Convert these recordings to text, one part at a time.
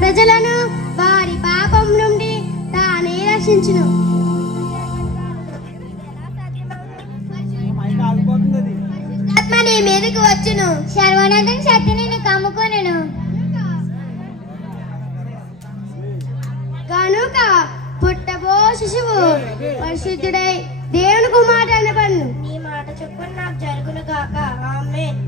ప్రజలను వారి పాపం నుండి తానే రక్షించును. ఆత్మ నీ మీదకి వచ్చును, సర్వోన్నత శక్తి నిన్ను కమ్ముకొనును. కనుక పుట్టబో శిశువు పరిశుద్ధుడై దేవుని కుమారుడు అనబడును. నీ మాట చొప్పున నాకు జరుగును గాక. ఆమేన్.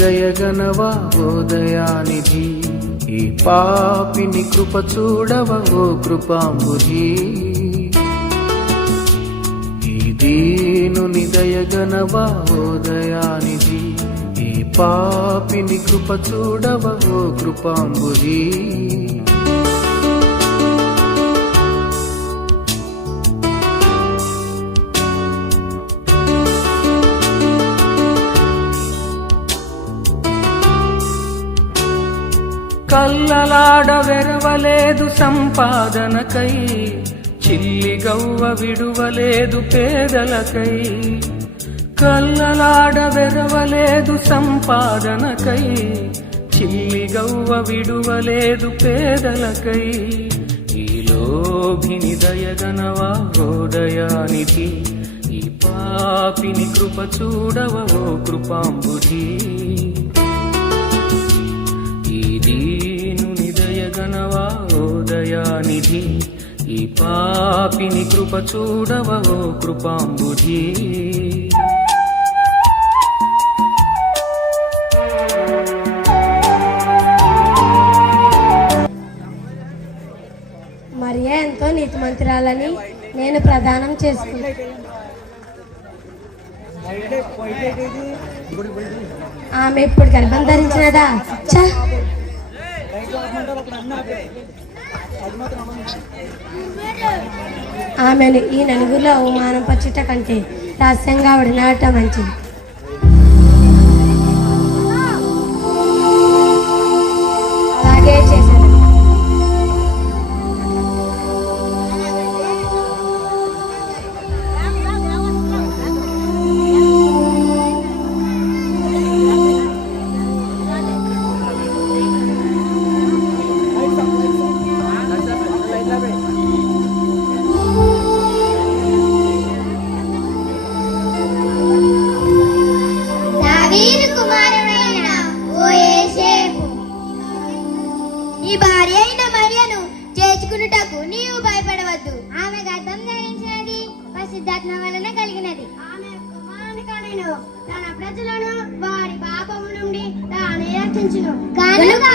దయగనవా ఓ దయానిధి, ఈ పాపిని కృప చూడవ ఓ కృపాంబుధి. ఈ దీనుని దయగనవా ఓ దయానిధి, ఈ పాపిని కృప చూడవ ఓ కృపాంబుధి. కల్లలాడ వెరవలేదు సంపాదనకై, చిల్లి గవ్వ విడువలేదు పేదలకై. కల్లలాడ వెరవలేదు సంపాదనకై, చిల్లి గవ్వ విడువలేదు పేదలకై. ఈ లోభిని దయగనవా ఓ దయానిధి, ఈ పాపిని కృప చూడవ ఓ కృపాంబుధి. దీనుని దయగనవా ఓ దయానిధి, ఈ పాపిని కృప చూడవ ఓ కృపాంబుధి. మరియా ఎంతో నీతిమంతురాలని నేను ప్రదానం చేసుకున్నాను. ఆమె ఇప్పుడు గర్భం ధరించినదా? ఆమెను ఈ నలుగురిలో అవమానం పచ్చుట కంటే రహస్యంగా విడనాట మంచిది. అలాగే చేశాను. నీవు భయపడవద్దు. ఆమె గర్భం ధరించినది పరిశుద్ధాత్మ వలన కలిగినది. ఆమె కుమారుని కనెను, తన ప్రజలను వారి పాపము నుండి తానే రక్షించును. కనుక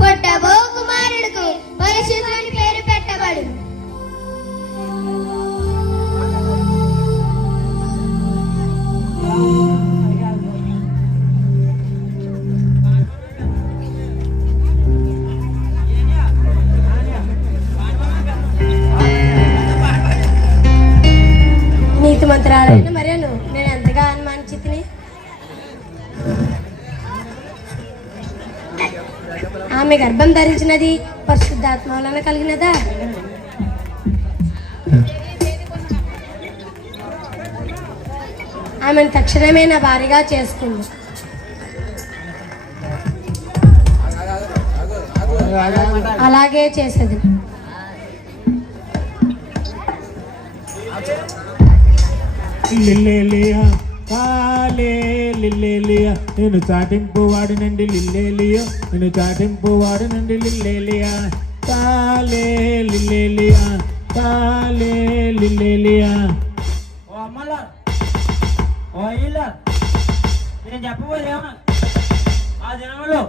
పుట్టబో కుమారుడుకు పరిశుద్ధుని పేరు పెట్టబడు. నీతిమంతురాలైన మరియను నేను ఎంతగా అనుమానించితిని. ఆమె గర్భం ధరించినది పరిశుద్ధాత్మ వలన కలిగినదా? ఆమెను తక్షణమే నా భార్యగా చేసుకుంది. అలాగే చేసేది. లిల్లేలియా కాలే లిల్లేలియా నేను చాటింపు వాడినండి లిల్లేలియో నేను చాటింపు వాడినండి లిల్లేలియా కాలే లిల్లేలియా కాలే లిల్లేలియా. ఓ అమ్మలా ఓ ఇల్లా నేను చెప్పబోయేమా ఆ దినంలో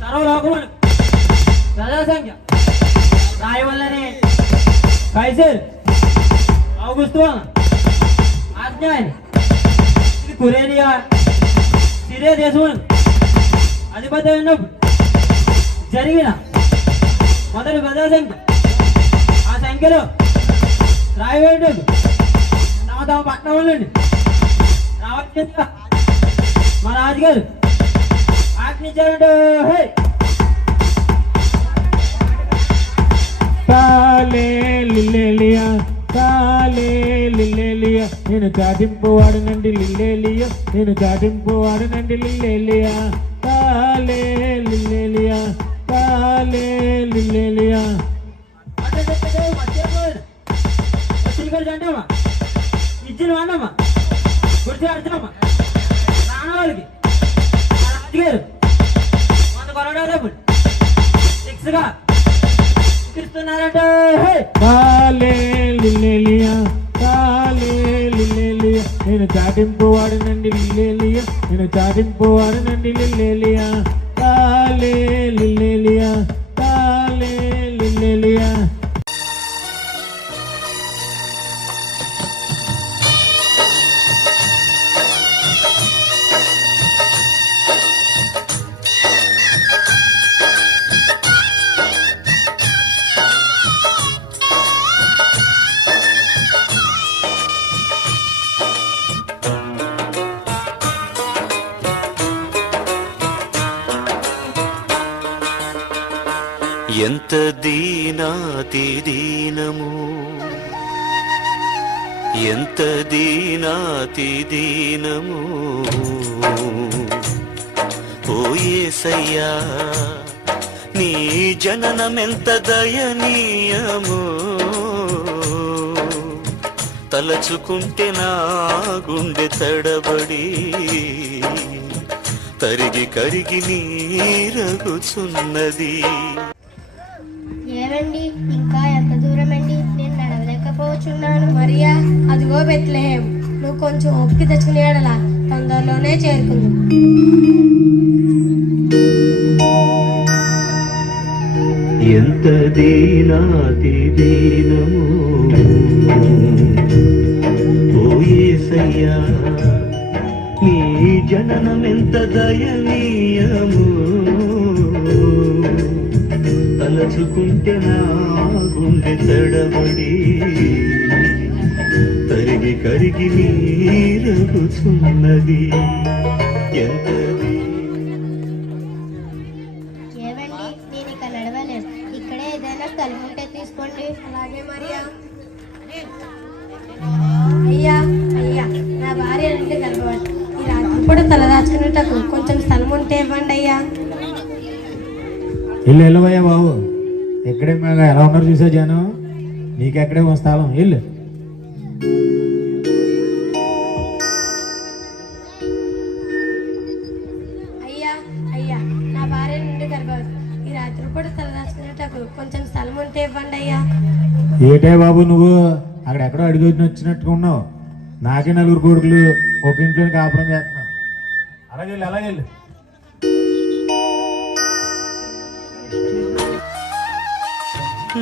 సర్వలోకములు ప్రజా సంఖ్య రాయవల్లని కైసర్ ఆగుస్తూ ఆజ్ఞాని ఇది కురేనియా సిరియా దేశం అధిపతి ఉన్నప్పుడు జరిగిన మొదటి ప్రజా సంఖ్య ఆ సంఖ్యలో రాయవేడు తమ పట్టణం నుండి రావచ్చు మా రాజుగారు ఆజ్ఞించారంటే కాలే లిల్లేలియా కాలే లిల్లేలియా నేను చాటింపు వాడినండి లిల్లేలియో నేను చాటింపు వాడినండి లిల్లేలియా కాలే లిల్లేలియా కాలే లిల్లేలియా. అంటమ్మా ఇచ్చిన వాడమ్మా గుర్తు అర్థమ్మా రాణ వాళ్ళకి రాజుగారు 100 కరోడా డబ్బులు ఫిక్స్గా ఇస్తున్నారంటే కాలే లిల్లేలియా కాలే లిల్లేలియా నేను చాటింపు వాడినండి లిల్లేలియో నేను చాటింపు వాడినండి లిల్లేలియా కాలే లిల్లేలియా కాలే లిల్లేలియా. ఎంత దీనాతి దీనము ఎంత దీనాతి దీనము ఓ యేసయ్యా నీ జననమెంత దయనీయము తలచుకుంటే నా గుండె తడబడి తరిగి కరిగి నీరగుచున్నది. ఏమండి ఇంకా ఎంత దూరం అండి నేను నడవలేకపోతున్నాను. మరియా అదిగో బెత్లెహేం నువ్వు కొంచెం ఓపిక తెచ్చుకునే ఎడలా తొందరలోనే చేరుకుంది. ఎంత దీనాతి దీనము ఓ యేసయ్యా నీ జననమెంత దయనీయము తలచుకుంటే నా గుండె తడబడి తరిగి కరిగి నీరగుచున్నది. ఎంత ఏమండి నేను ఇక నడవలేను. ఇక్కడే ఏదైనా స్థలం ఉంటే తీసుకోండి. అలాగే మరియా. అయ్యా అయ్యా నా భార్య నుండి గర్భవతి ఈ రాత్రి కూడా తల దాచుకునేటకు కొంచెం స్థలం ఉంటే ఇవ్వండి అయ్యా. ఇల్లు వెళ్ళవయ్యా బాబు ఎక్కడే ఎలా ఉన్నారు చూసా జనం నీకెక్కడే స్థలం ఇల్లు. అయ్యా అయ్యా నా భార్య నుండి గర్భవతి ఈ రాత్రి కూడా తల దాచుకునేటకు కొంచెం స్థలం ఉంటే ఇవ్వండి అయ్యా. ఏటే బాబు నువ్వు అక్కడెక్కడో అడిగి వచ్చినట్టుగా ఉన్నావు. నాకే 4 కొడుకులు ఒక ఇంట్లో కాపురం చేస్తున్నావు. అలాగెళ్ళి అలాగెళ్ళి.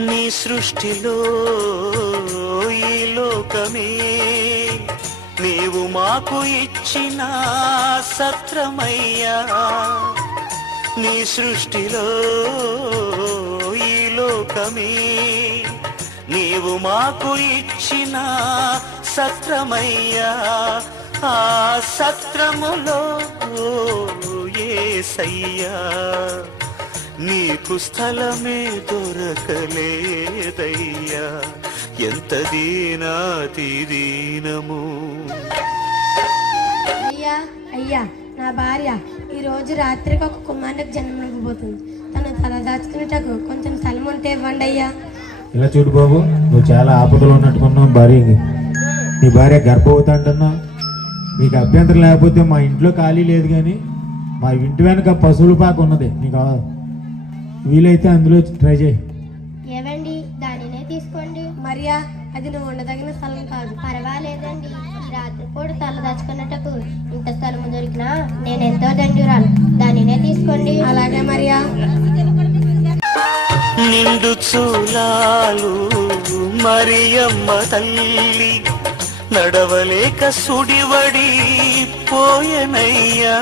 నీ సృష్టిలో ఈ లోకమే నీవు మాకు ఇచ్చిన సత్రమయ్యా. నీ సృష్టిలో ఈ లోకమే నీవు మాకు ఇచ్చిన సత్రమయ్యా. ఆ సత్రములో యేసయ్యా నీకు స్థలమే దొరకలేదయ్యా. ఎంత దీనాతి దీనము. అయ్యా అయ్యా నా భార్య ఈ రోజు రాత్రికి ఒక కుమారునికి జన్మనివ్వబోతుంది. తను తల దాచుకునేటకు కొంచెం స్థలం ఉంటే ఇవ్వండి అయ్యా. ఇలా చూడు బాబు నువ్వు చాలా ఆపదలో ఉన్నట్టుకున్నావు భార్యకి. నీ భార్య గర్భవతి అంటున్నా. నీకు అభ్యంతరం లేకపోతే మా ఇంట్లో ఖాళీ లేదు, కానీ మా ఇంటి వెనక పశువుల పాక ఉన్నది, నీకు వీలైతే అందులో ట్రై చేయి. ఏవండి, దానినే తీసుకోండి. మరియా, అది నువ్వు ఉండదగిన స్థలం కాదు. పర్వాలేదండి, ఈ రాత్రిపూట తల దాచుకున్నట్టుకు ఇంత స్థలము దొరికినా నేను ఎంతో దండురాలు. దానినే తీసుకోండి. అలాగే మరియా. నిండు చూలాలు మరియమ్మ తల్లి నడవలేక సుడివడి పోయనయ్యా.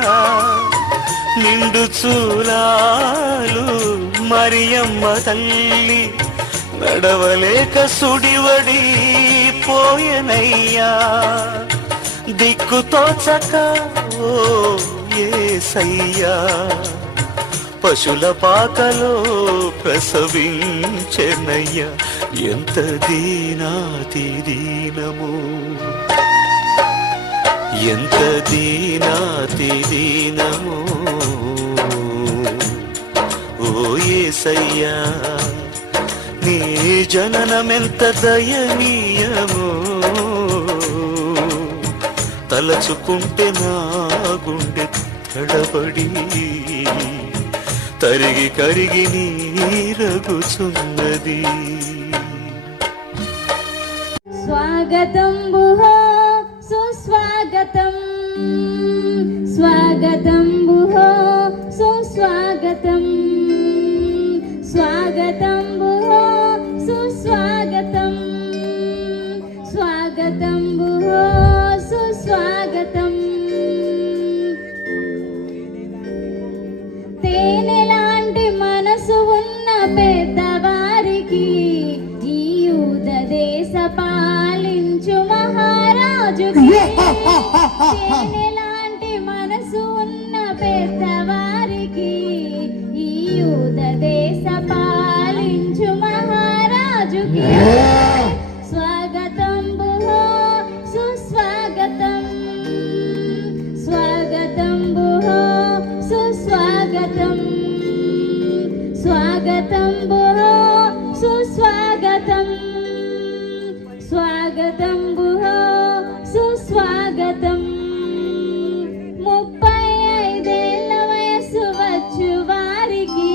నిండు చూలాలు మరియమ్మ తల్లి నడవలేక సుడివడి పోయనయ్యా. దిక్కుతోచక ఓ యేసయ్యా పశుల పాకలో ప్రసవించెనయ్యా. ఎంత దీనాతి దీనము, ఎంత దీనాతి దీనము ఓ యేసయ్యా. నీ జననమెంత దయనీయమో తలచుకుంటే నా గుండె తడబడి తరిగి కరిగి నీరగుచున్నది. స్వాగతం బుహో సుస్వాగతం, స్వాగతం బుహో సుస్వాగతం, స్వాగతం బుహో సుస్వాగతం, స్వాగతం బుహో సుస్వాగతం. తేనెలాంటి మనసు ఉన్న పెద్దవారికి ఈ యూద దేశ పాలించు మహారాజుకి. తేనెలాంటి మనసు ఉన్న పెద్దవారికి ఈ యూద దేశ పాలించు మహారాజుకి. స్వాగతం బుహో సుస్వాగతం, స్వాగతం బుహో సుస్వాగతం, స్వాగతం బుహో సుస్వాగతం, స్వాగతం బుహో సుస్వాగతం. 35 వయస్సు వచ్చు వారికి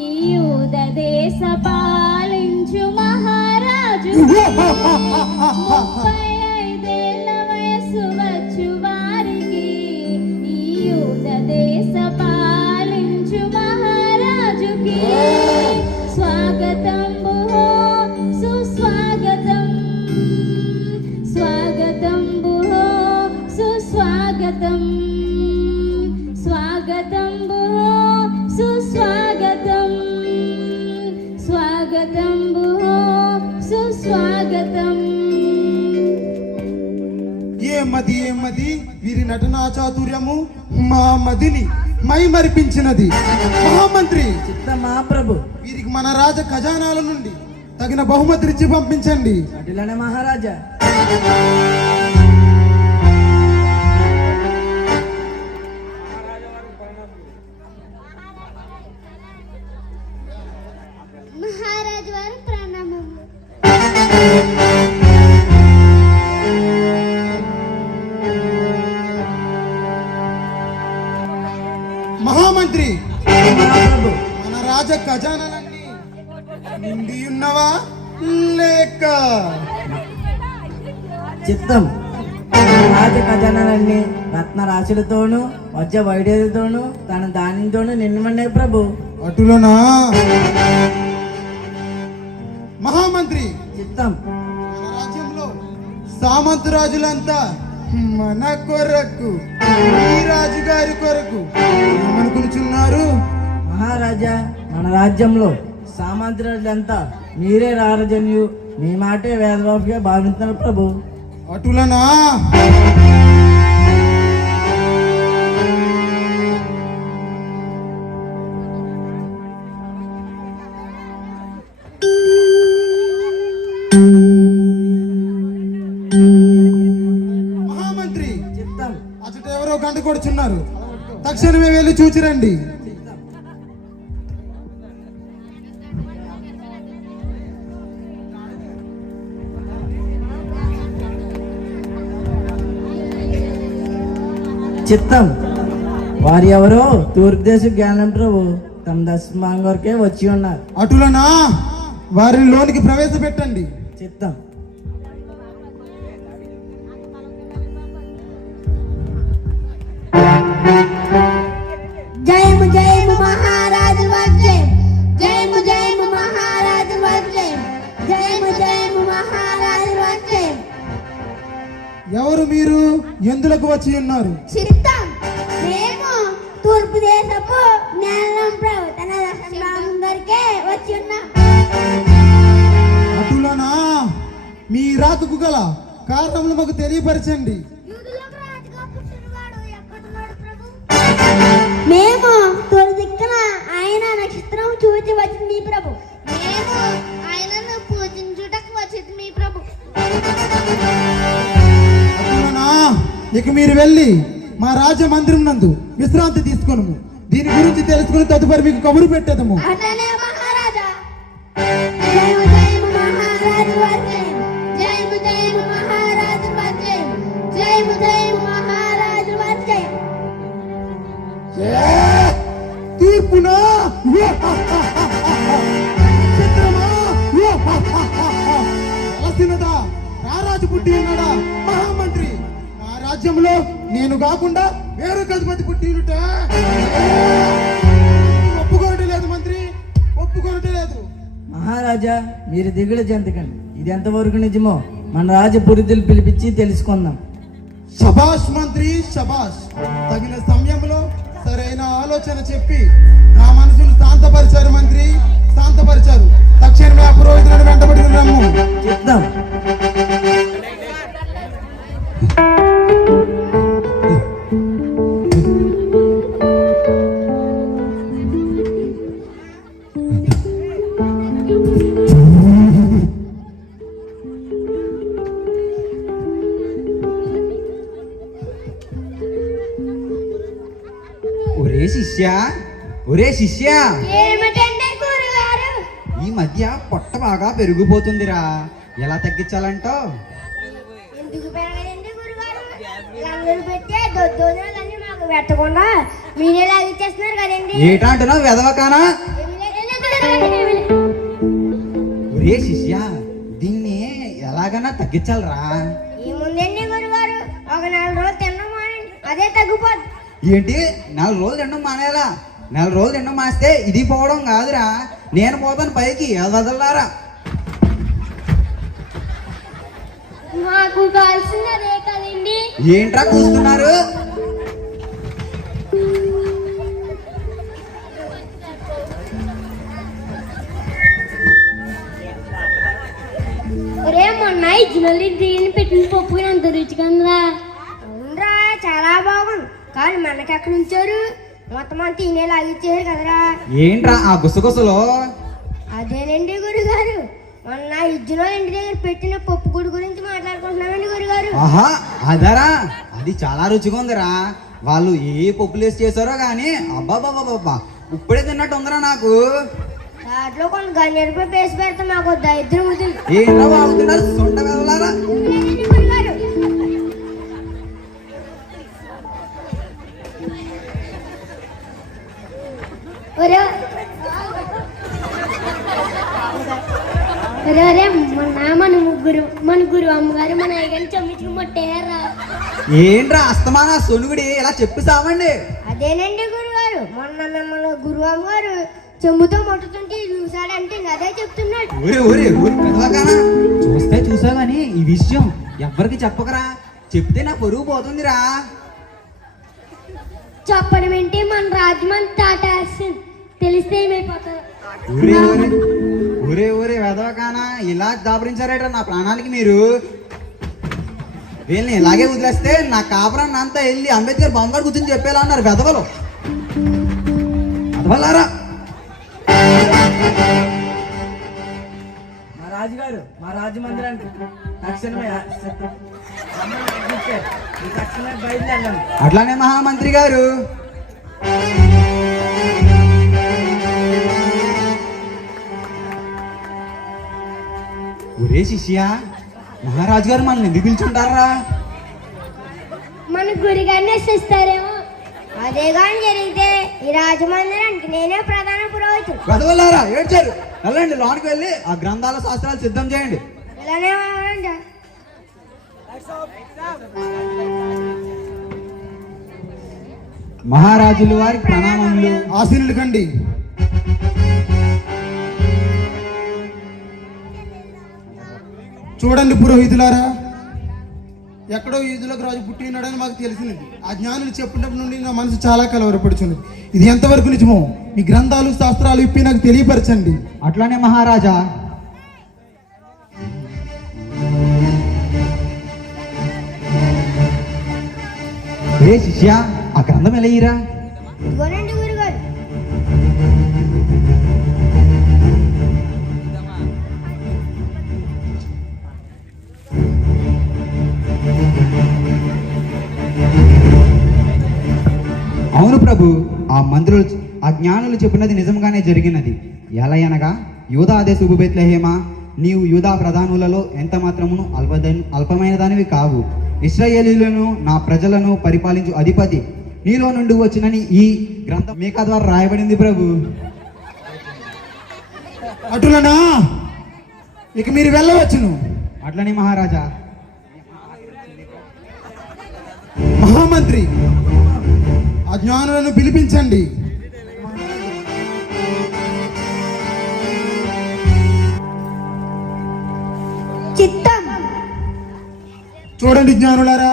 ఈ యూద దేశ పాలించు మహారాజు. 35 వయస్సు వచ్చు వారికి ఈ యూద దేశ పాలించు మహారాజుకి. స్వాగతం బుహో సుస్వాగతం, స్వాగతం బుహో సుస్వాగతం, స్వాగతం బుహో సుస్వాగతం, స్వాగతం బుహో సుస్వాగతం. ఏమది వీరి నటనా చాతుర్యము మా మదిని మై మరిపించినది. మహామంత్రి మహాప్రభు, వీరికి మన రాజ ఖజానాల నుండి తగిన బహుమతి ఇచ్చి పంపించండి. అటులనే మహారాజా. మహారాజు వారు ప్రణామములు. మహామంత్రి, మహాప్రభు, మన రాజ ఖజానాలన్నీ నిండి ఉన్నవా లేక? చిత్తం. రాజ ఖజానాలన్నీ రత్న రాశులతోనూ వజ్ర వైడేలతోనూ తన దానితోనూ నిన్నమనే ప్రభు. అటులనా? మహామంత్రి, చిత్తం. మన రాజ్యంలో సామంత రాజులంతా మన కొరకు, ఈ రాజుగారి కొరకు ఏమనుకునుచున్నారు? మహారాజా, మన రాజ్యంలో సామంతులంతా మీరే రారజన్యు, మీ మాటే వేదవాపుగా భావిస్తున్నారు ప్రభు. అటులనా? మహామంత్రి, చిత్తం. అచ్చట ఎవరో గంట కొడుచున్నారు, తక్షణమే వెళ్ళి చూచిరండి. చిత్తం. వారు ఎవరో తూర్పు దేశ జ్ఞానం ప్రభు తమ దర్శనం వరకే వచ్చి ఉన్నారు. అటులనా వారిని లోనికి ప్రవేశపెట్టండి. చిత్తం. జయము జయము మహారాజు వజ్జయం, జయము జయము మహారాజు వజ్జయం, జయము జయము మహారాజు వజ్జయం. ఎవరు మీరు? ఎందులకు వచ్చి ఉన్నారు? చిత్తం. మేము తూర్పు దేశపు జ్ఞానం ప్రభు తన దర్శనం వరకే వచ్చి ఉన్నాం. అటులనా మీ రాకకు గల కారణములు మాకు తెలియపరచండి. మేము తొలి దిక్కున ఆయన నక్షత్రం చూచి వచ్చింది ప్రభు. మేము ఆయనను పూజించుటకు వచ్చింది మీ ప్రభు. అటులనా ఇక మీరు వెళ్ళి మా రాజ మందిరం నందు విశ్రాంతి తీసుకొనుము. దీని గురించి తెలుసుకుని తదుపరి మీకు కబురు పెట్టేదము. అట్లనే మహారాజా. జయము జయము మహారాజు వజ్జయం, జయము జయము మహారాజు వజ్జయం, జయము జయము మహారాజు వజ్జయం. తీర్పునా చిత్రమా అలసినదా రారాజు పుట్టి ఉన్నాడా? మహామంత్రి నా రాజ్యంలో నేను కాకుండా వేరొక అధిపతి పుట్టి ఉంటే ఒప్పుకోవటం లేదు మంత్రి, ఒప్పుకోవటం లేదు. మహారాజా, మీరు దిగులు చెందకండి. ఇది ఎంతవరకు నిజమో మన రాజ పురితులు పిలిపించి తెలుసుకుందాం. శభాష్ మంత్రి, శభాష్. తగిన సమయంలో సరైన ఆలోచన చెప్పి నా మనసును శాంతపరిచారు మంత్రి, శాంతపరిచారు. తక్షణమే ఆ పురోహితులను వెంటబడి రమ్ము. చిత్తం. ఒరే శిష్య, ఒరే శిష్య, ఏమిటండి గురుగారు? ఈ మధ్య పొట్ట బాగా పెరిగిపోతుందిరా, ఎలా తగ్గించాలంటావు? ఎందుకు పెరగదండి గురుగారు? రంగులు పెట్టే దొద్దోదనలన్నీ మాకు పెట్టకుండా మీరే లాగిచ్చేస్తున్నారు కదండి. ఏటా అంటున్నావు వెదవకానా? ఒరే శిష్య, దీన్ని ఎలాగైనా తగ్గించాలరా. ఏముందండి గురుగారు, ఒక 4 రోజులు తినడం మానండి, అదే తగ్గిపోద్ది. ఏంటి 4 రోజులు తినడం మానేలా? 4 రోజులు తినడం మాస్తే ఇది పోవడం కాదురా, నేను పోతాను పైకి, వదలరా. మాకు కావాల్సింది అదే కదండి. ఏంట్రా కూస్తున్నారు? ఒరే మొన్న ఇజ్జునల్లి దీన్ని పెట్టిన పప్పు అంత రుచిగా ఉందా? అవునరా, చాలా బాగుంది. కానీ మనకి ఎక్కడ ఉంచారు? మొత్తం అంతా తినే లాగిచ్చారు కదరా. ఏంట్రా ఆ గుసగుసలో? అదేనండి గురుగారు, మొన్న ఇజ్జులో ఇంటి దగ్గర పెట్టిన పప్పు గుడి గురించి మాట్లాడుకుంటున్నామండి గురుగారు. ఆహా, అదరా, అది చాలా రుచిగా ఉందిరా. వాళ్ళు ఏ పప్పులేసి చేశారో కానీ అబ్బాబాబాబా ఇప్పుడే తిన్నట్టు ఉందిరా నాకు. దాంట్లో కొన్ని గన్నేరుపై పేసి పెడితే మాకు దరిద్రం అవుతుంది. ఏంట్రా బాగుతున్నారు సొంట వెళ్ళారా? లేదండి గురుగారు. ఒరే ఒరే ఒరే, మన గురు అమ్మగారు మన అయ్యగారిని చమ్మించుకుని మొట్టేయారా. ఏంట్రా అస్తమానా సొనుగుడి ఇలా చెప్పి సావండి. అదేనండి గురుగారు, మొన్న మిమ్మల్ని గురువు అమ్మగారు చెంబుతో మొట్టుతుంటే చూసాడంటే అదే చెప్తున్నాడు. ఊరే ఊరే ఊరి పెద్దవాకానా చూస్తే చూసావని ఈ విషయం ఎవ్వరికి చెప్పకరా, చెప్తే నా పరువు పోతుందిరా. చెప్పడం ఏంటి, మన రాజ్యం అంతా తెలిస్తే ఏమైపోతారు. ఊరే ఊరే ఊరే ఊరే వెదవకానా ఇలా దాపరించారేట్రా నా ప్రాణాలకి మీరు. వీళ్ళని ఇలాగే వదిలేస్తే నా కాపురాన్ని అంతా వెళ్ళి అంబేద్కర్ బొమ్మగారు కూర్చొని చెప్పేలా అన్నారు వెదవలు. అదవలారా. మా రాజుగారు, మా రాజమందిరానికి తక్షణమే తక్షణమే బయలుదేరండి. అట్లానే మహామంత్రి గారు. ఒరే శిష్య, మహారాజు గారు మనల్ని ఎందుకు పిలుచుంటారా? మన గురిగానే ఇస్తారేమో. అదే కానీ జరిగితే ఈ రాజమందిరానికి నేనే ప్రధాన పురోహితుడు. గదవల్లారా ఏడ్చారు, వెళ్ళండి లోనికి వెళ్ళి ఆ గ్రంథాల శాస్త్రాలు సిద్ధం చేయండి. ఇలానే ఉన్నారంట. మహారాజులు వారికి ప్రణామములు. ఆశీనులు కండి. చూడండి పురోహితులారా, ఎక్కడో ఈదులకు రాజు పుట్టి ఉన్నాడని మాకు తెలిసినది. ఆ జ్ఞానులు చెప్పినప్పటి నుండి నా మనసు చాలా కలవరపడుచున్నది. ఇది ఎంతవరకు నిజమో మీ గ్రంథాలు శాస్త్రాలు ఇప్పి నాకు తెలియపరచండి. అట్లానే మహారాజా. ఏ శిష్య, ఆ గ్రంథం ఎలయ్యిరా. ఇదిగోనండి గురుగారు. అవును ప్రభు, ఆ మంత్రులు ఆ జ్ఞానులు చెప్పినది నిజంగానే జరిగినది. ఎలా అనగా, యూదా దేశపు బెత్లెహేమా, నీవు యూదా ప్రధానులలో ఎంత మాత్రమును అల్పమైన దానివి కావు. ఇశ్రాయేలీయులను నా ప్రజలను పరిపాలించు అధిపతి నీలో నుండి వచ్చినని ఈ గ్రంథం మీకా ద్వారా రాయబడింది ప్రభు. అటులనా, ఇక మీరు వెళ్ళవచ్చును. అట్లనే మహారాజా. మహామంత్రి, ఆ జ్ఞానులను పిలిపించండి. చిత్తం. చూడండి జ్ఞానులారా,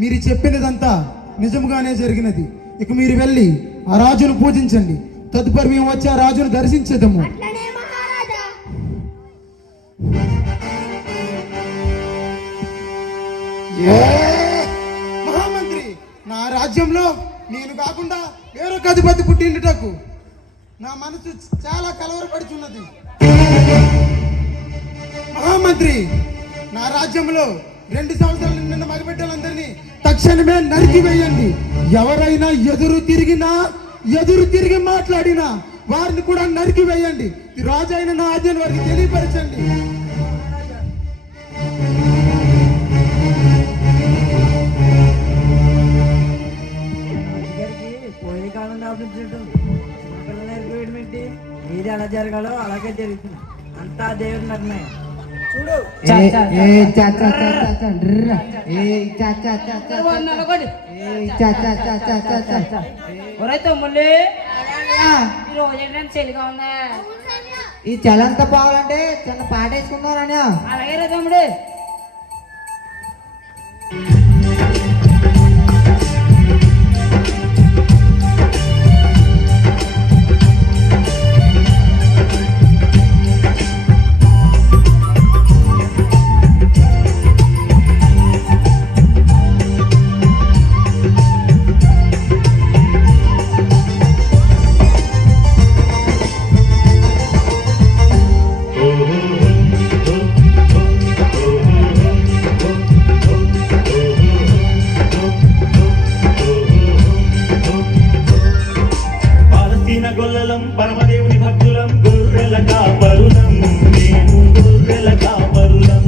మీరు చెప్పినదంతా నిజముగానే జరిగినది. ఇక మీరు వెళ్ళి ఆ రాజును పూజించండి. తదుపరి మేము వచ్చి ఆ రాజును దర్శించేదము. అట్లనే మహారాజా. మహామంత్రి, నా రాజ్యంలో నేను కాకుండా వేరొక అధిపతి పుట్టిండుటకు నా మనసు చాలా కలవరపడుచున్నది. మహామంత్రి, నా రాజ్యంలో 2 సంవత్సరాలు నిన్న మగబిడ్డలందరినీ తక్షణమే నరికివేయండి. ఎవరైనా ఎదురు తిరిగి మాట్లాడినా వారిని కూడా నరికివేయండి. రాజు అయిన నా ఆజ్ఞను వారికి తెలియపరచండి. పోయిన కాలం దాపించినట్టుంది. చిన్నపిల్లలు నేర్పేయడం ఏంటి? ఏది ఎలా జరగాలో అలాగే జరుగుతుంది. అంతా దేవుడి నిర్ణయం. చూడు. ఈ చలంతా పోవాలంటే చిన్న పాట వేసుకున్నారని. అలాగే రా తమ్ముడు. పరమదేవుని భక్తులం, గొర్రెల కాపరులం, మేము గొర్రెల కాపరులం.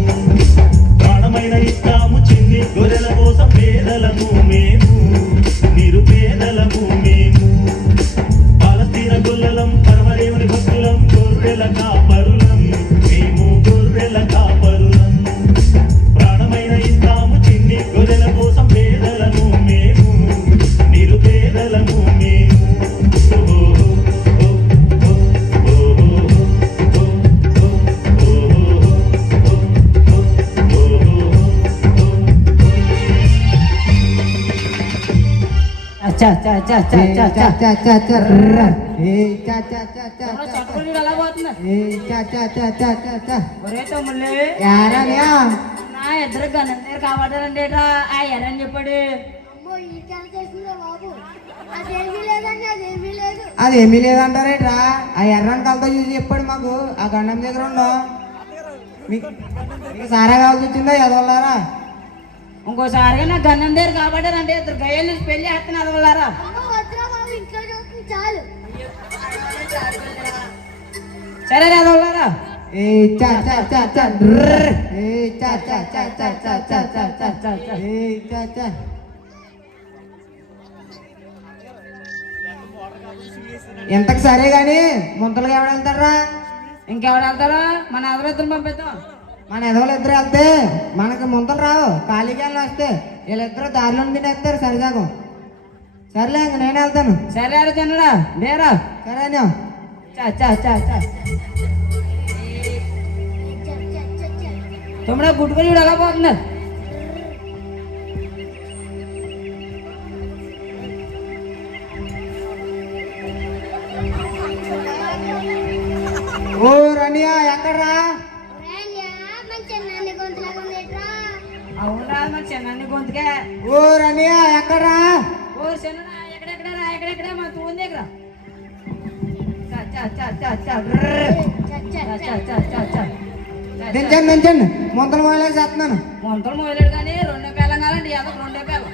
ప్రాణమైన ఇస్తాము చిన్ని గొర్రెల కోసం, పేదలము మేము, నిరుపేదలము మేము. పాలస్తీన గొల్లలం, పరమదేవుని భక్తులం, గొర్రెల కాపరులం, మేము గొర్రెల కాపరులం. ప్రాణమైన ఇస్తాము చిన్ని గొర్రెల కోసం, పేదలము మేము, నిరుపేదలము మేము. నా ఇద్దరు గన్నం దగ్గర కాపాడారండి. ఆ ఎర్రని చెప్పాడు. అదేమీ లేదంటారేట్రా? ఆ ఎర్రని కలతో చూసి చెప్పాడు మాకు. ఆ గండం దగ్గర ఉండవు. మీకు సారా కావాల్సి వచ్చిందా ఎదవల్లారా? ఇంకోసారిగా నా గన్నం దగ్గర కాపాడారంటే ఇద్దరు గయ్యలు పెళ్లి చేస్తున్నా అదవల్లారా. చాలు. సరే అదవల్లారా. ఎంతకు సరే గాని ముంతలుగా ఎవడు వెళ్తారా? ఇంకెవరు వెళ్తారా? మన ఎదురెత్తులు పంపిద్దాం. మన ఎదవలు ఇద్దరు వెళ్తే మనకి ముంతలు రావు, ఖాళీగా వస్తే వీళ్ళిద్దరు దారిలో తినేస్తారు సరిసగం. సర్లే ఇంక నేను వెళ్తాను. సరే అరే తిన్నడా లేరా? సరే అన్నా. చా చా చా చా తమ్ముడా గుట్టుకొని ఎలా పోతుంది? ఓ రనియా ఎక్కడ్రా? అవునరా మన చిన్న గొంతుకే. ఓ రనియా ఎక్కడ్రా? ఓ చిన్న ఎక్కడెక్కడ మన తూని దగ్గర. చా చా చా చా చా చా చా చా చా దించండి ముంతలు మొదలే చేస్తున్నాను. మొంతలు మొదలెడు కానీ రెండో పేలం కాలండి అదొక రెండో పేలం.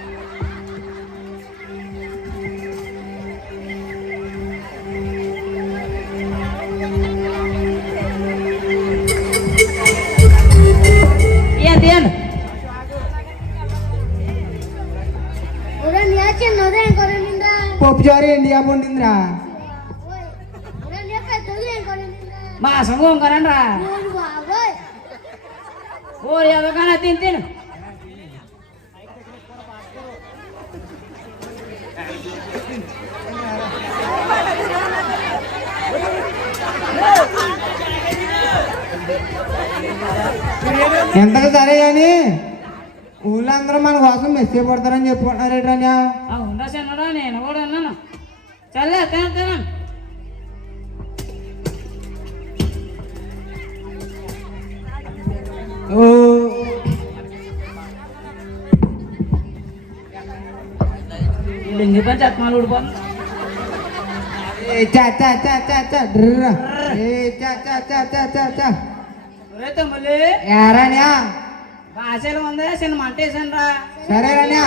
తీయండి. పప్పు చారు ఇండియా పండిందిరా. మా సంఘం కరండి రా. ఓ ఎవరికైనా తిను. ఎంతకు సరే గాని ఊళ్ళో అందరూ మన కోసం మెసేజ్ పడతారని చెప్పుకుంటున్నారేట్రా? అవునా చిన్నడా? నేను కూడా ఉన్నాను. చల్లే తిను. ఓ లింగి పని చెత్తమాలు ఊడిపోతుంది. తమ్ముళ్ళు ఏరాన్యా భాషలు ఉందా చిన్న మంట వేసాను రా. సరే రాన్యా.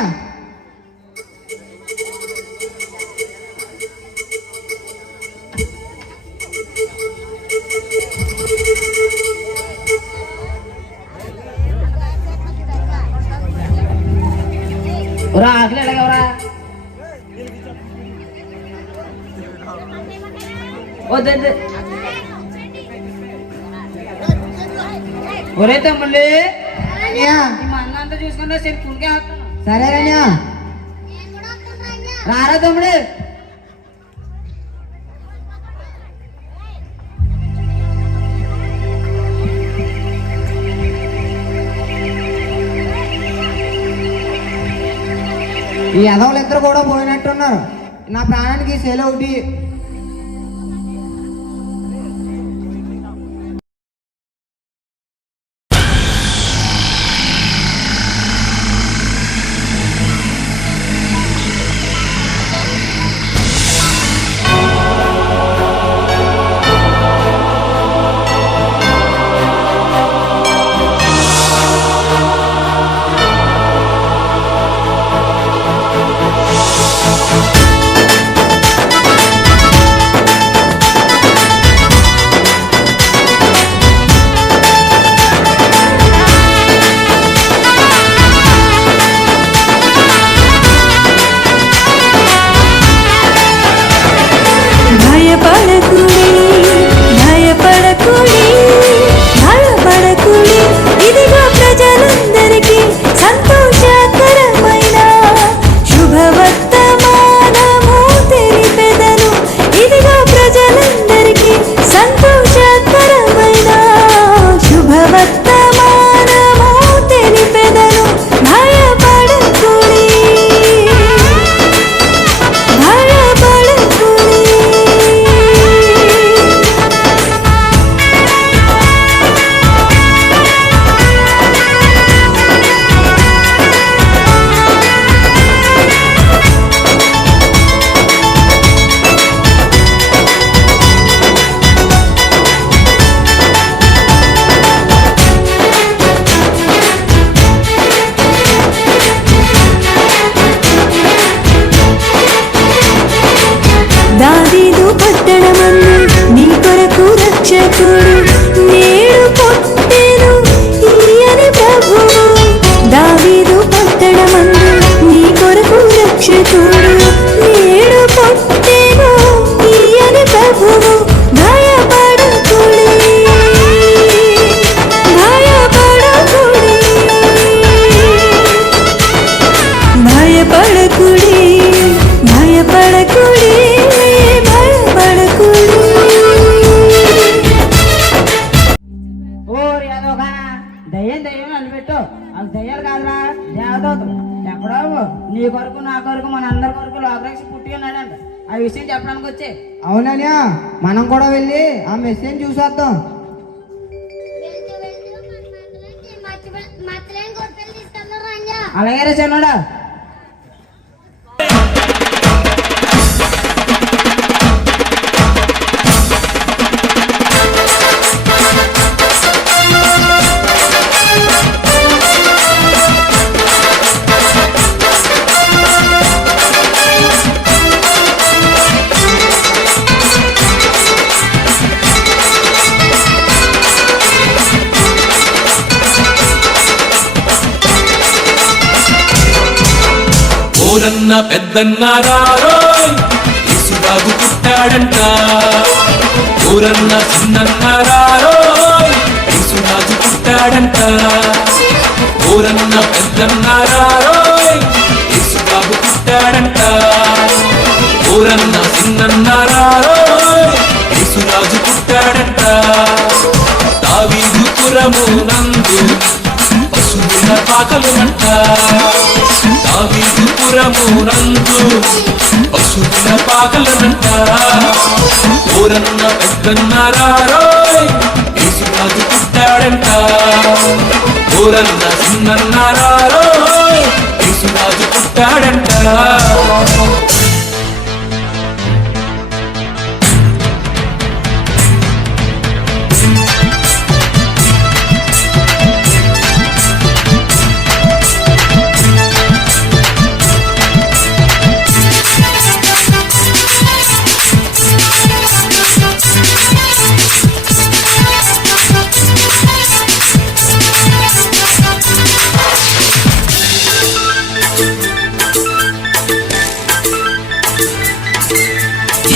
ఆకలి ఎలాగవరా? వద్దు. ఒరే తమ్ముళ్ళు మా అన్న అంతా చూసుకుంటా సరే పుణ్యకే వస్తాను. సరే రాన్యా. రారా తమ్ముడు. ఈ ఎదవలు ఇద్దరు కూడా పోయినట్టున్నారు. నా ప్రాణానికి సెలవుటి. దేవదూతలు ఎక్కడో నీ కొరకు నా కొరకు మన అందరి కొరకు లోకరక్ష పుట్టి ఉన్నాడంట. ఆ విషయం చెప్పడానికి వచ్చే. అవునన్యా, మనం కూడా వెళ్ళి ఆ మెసేజ్ చూసి వద్దాం. వెళ్తూ వెళ్తూ మన మచ్చలేని గొప్పలు తీసుకెళ్తాం రంగా. అలాగే రే చిన్నోడా. ఊరన్న పెద్దన్న రారోయ్ యేసుబాబు పుట్టాడంట. ఊరన్న చిన్నన్న రారోయ్ యేసురాజు పుట్టాడంట. ఊరన్న పెద్దన్న రారోయ్ యేసుబాబు పుట్టాడంట. ఊరన్న చిన్నన్న రారోయ్ యేసురాజు పుట్టాడంట. దావీదు పురమునందు పశువుల పాకలునంట. దావీదు పురమునందు పశువుల పాకలనంట. ఊరన్న పెద్దన్న రారోయ్ యేసురాజు పుట్టాడంట. ఊరన్న చిన్నన్న రారోయ్ యేసురాజు పుట్టాడంట.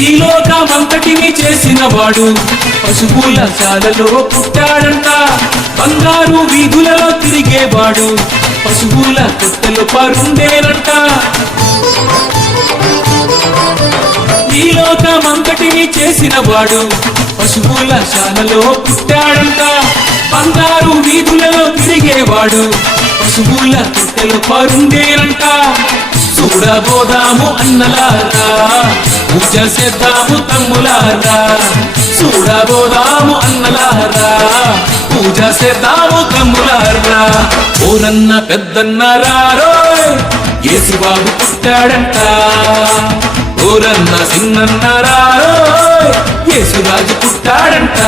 ఈ లోకమంతటిని చేసిన వాడు పశువుల శాలలో పుట్టాడంట. బంగారు వీధులలో తిరిగేవాడు పశువుల కొట్టెలు పరుండేనంట. ఈ లోకమంతటిని చేసిన వాడు పశువుల శాలలో పుట్టాడంట. బంగారు వీధులలో తిరిగేవాడు పశువుల కొట్టెలు పరుండేనంట. చూడబోదాము అన్నలారా, పూజ చేద్దాము తమ్ములారా. చూడబోదాము అన్నలారా, పూజ చేద్దాము తమ్ములారా. ఊరన్న పెద్దన్న రారోయ్ యేసుబాబు పుట్టాడంట. ఊరన్న చిన్నన్న రారోయ్ యేసురాజు పుట్టాడంట.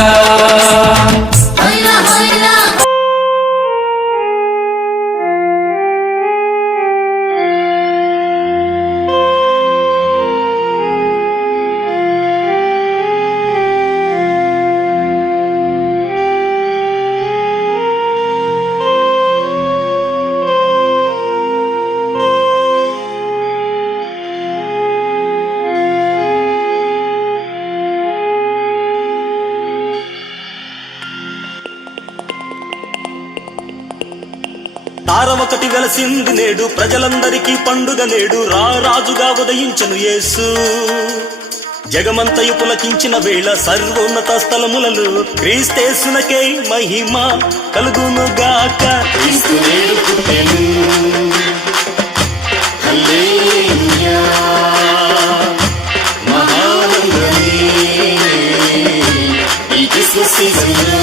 తారమొకటి వెలసింది నేడు, ప్రజలందరికీ పండుగ నేడు. రారాజుగా ఉదయించను యేసు. జగమంతయు పులకించిన వేళ సర్వోన్నత స్థలములలో క్రీస్తేసునకే మహిమ కలుగునుగాక. క్రీస్తు నేడు పుట్టెను. హల్లెలూయా, మహానందమే ఈ క్రిస్మస్ సీజన్లో.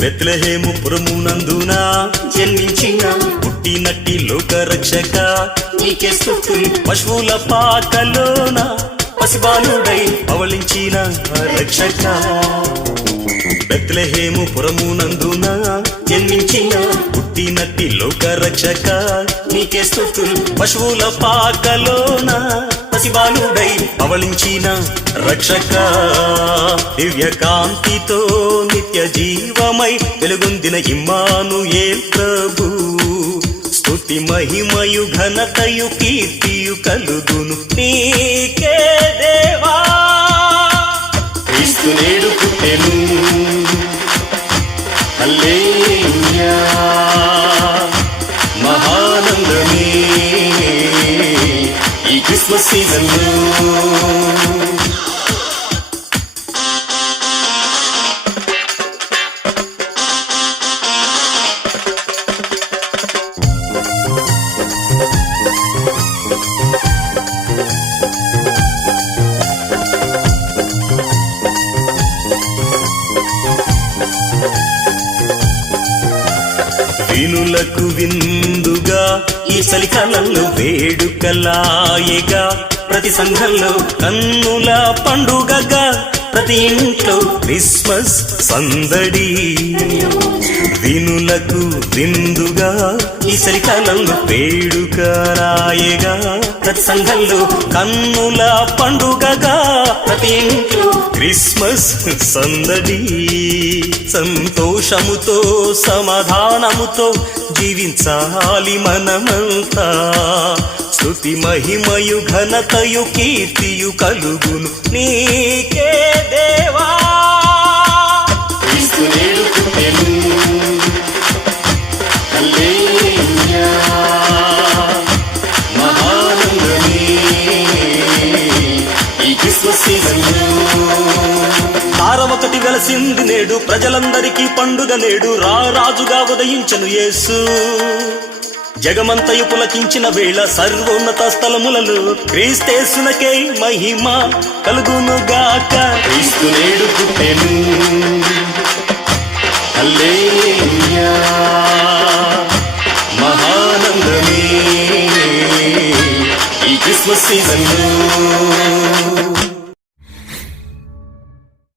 బెత్లెహేము పురమునందున జన్మించిన పుట్టినట్టి లోకరక్షక నీకే స్తుతులు. పశువుల పాకలోన పసిబాలుడై పవళించిన రక్షక. బెత్లెహేము పురమునందున జన్మించిన పుట్టినట్టి లోకరక్షక నీకే స్తుతులు. పశువుల పాకలోన పసిబాలుడై పవళించిన రక్షక దివ్య కాంతితో నిత్య జీవమై వెలుగొందిన ఇమ్మానుయేల్ ప్రభు స్తుతి మహిమయు ఘనతయు కీర్తియు కలుగును నీకే దేవా క్రీస్తు నేడు పుట్టెను హల్లెలూయా మహానందమే ఈ క్రిస్మస్ సీజన్లో వినులకు విందుగా ఈ చలికాలంలో వేడుకలాయగా ప్రతి సంఘంలో కన్నుల పండుగగా ప్రతి ఇంట్లో క్రిస్మస్ సందడి వినులకు విందుగా ఈ చలికాలంలో వేడుకలాయగా ప్రతి సంఘంలో కన్నుల పండుగగా ప్రతి ఇంట్లో క్రిస్మస్ సందడి సంతోషముతో సమాధానముతో జీవించాలి మనమంతా స్తుతి మహిమయు ఘనతయు కీర్తియు కలుగును నీకే దేవా క్రీస్తు నేడు పుట్టెను హల్లెలూయా మహానందమే ఈ క్రిస్మస్ సీజన్లో తారమొకటి వెలసింది నేడు ప్రజలందరికీ పండుగ నేడు రాజుగా ఉదయించను యేసు జగమంతయు పులకించిన వేళ సర్వోన్నత స్థలములలో క్రీస్తేసునకే మహిమ కలుగునుగాక క్రీస్తు నేడు పుట్టెను హల్లెలూయా